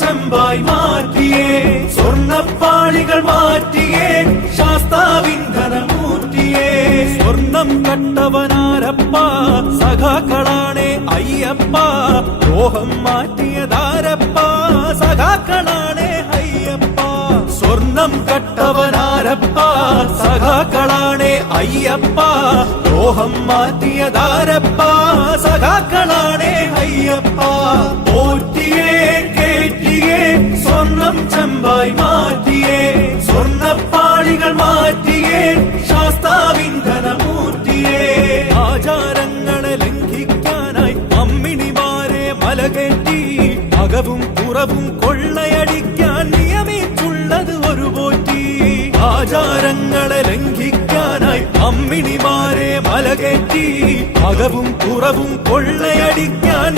ചെമ്പായി മാറ്റിയേ സ്വർണ്ണപ്പാളികൾ മാറ്റിയേ ശാസ്താവിൻ ധനമൂറ്റിയേ സ്വർണം കട്ടവനാരപ്പ സഖാക്കളാണേ അയ്യപ്പ ദ്രോഹം മാറ്റിയതാരപ്പ സഖാക്കളാണേ അയ്യപ്പ സ്വർണം കട്ടവനാരപ്പ സഖാക്കളാണേ അയ്യപ്പ ദ്രോഹം മാറ്റിയതാരപ്പ സഖാക്കളാണേ അയ്യപ്പ പോറ്റിയേ കേറ്റിയേ സ്വർണം ചെമ്പായി മാറ്റിയേ സ്വർണ്ണപ്പാളികൾ മാറ്റിയേ ശാസ്താവിൻ ധനമൂറ്റിയേ ആചാരങ്ങളെ ലംഘിക്കാനായി അമ്മിണിമാരെ മലകെട്ടി അകവും പുറവും കൊള്ളയടിക്കാൻ നിയമിച്ചുള്ളത് ഒരു പോറ്റി ആചാരങ്ങളെ ലംഘിക്കാനായി അമ്മിണിമാരെ മലകെട്ടി അകവും പുറവും കൊള്ളയടിക്കാൻ